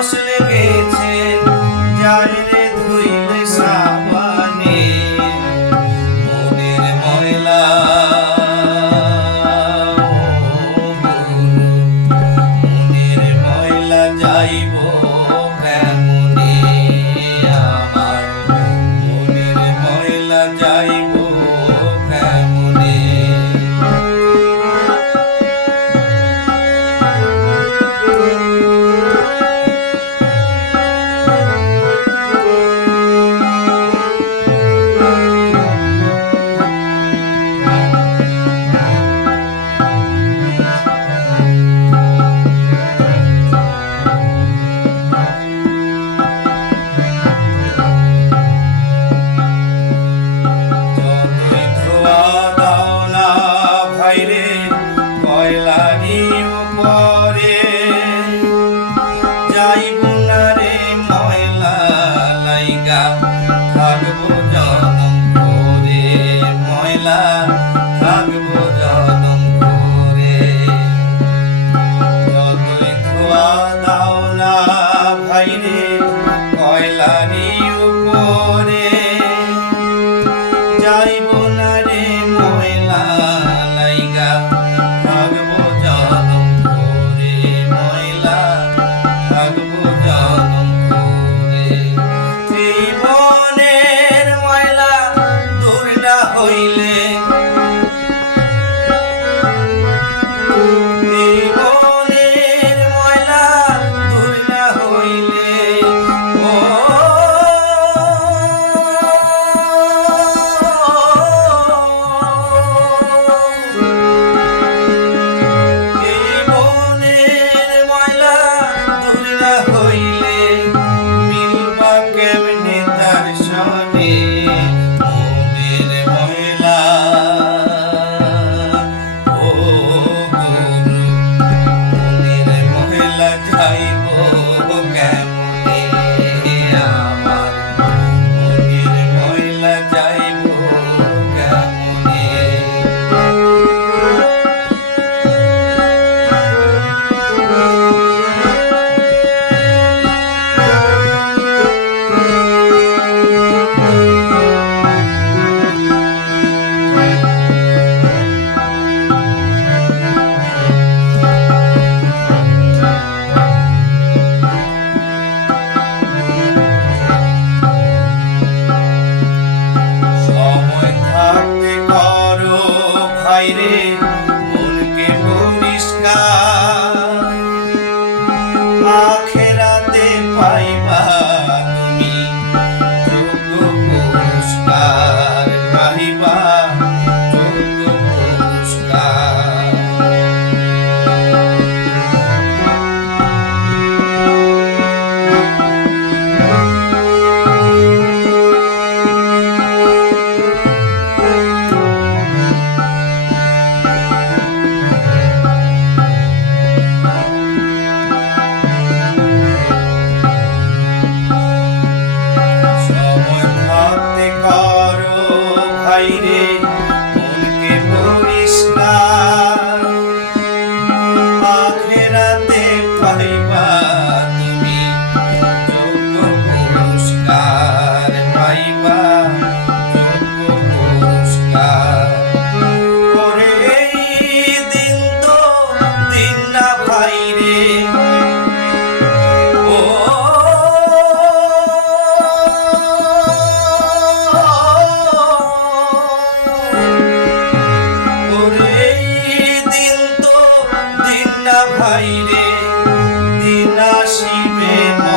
রস লেগেছে যায় রে ধুইলে সাবানে মনের ময়লা মনের ময়লা যাইব কেমনে আমার মনের ময়লা যাইব কেমনে কয়লারি উপরে যাইব না রে ময়লা লাইগা থাকবো জনম করে ময়লা থাকবো জনম করে যতই ধোয়া দাও না ভাইরে কয়লারি উপরে যাইব না রে ময়লা লাইগা থাকবো জনম করে ময়লা থাকবো জনম করে জীবনের ময়লা দূর না হইলে জীবনের ময়লা দূর না হইলে রে মনকে পরিষ্কার আখেরাতে পাইবা তুমি যোগ্য পুরস্কার পাইবা যোগ্য পুরস্কার রে মনকে পরিষ্কার আখেরাতে পাইবা তুমি যোগ্য পুরস্কার পাইবা যোগ্য পুরস্কার ওরে দিন তো দিন না ভাইরে ভাইরে দিন আসিবে না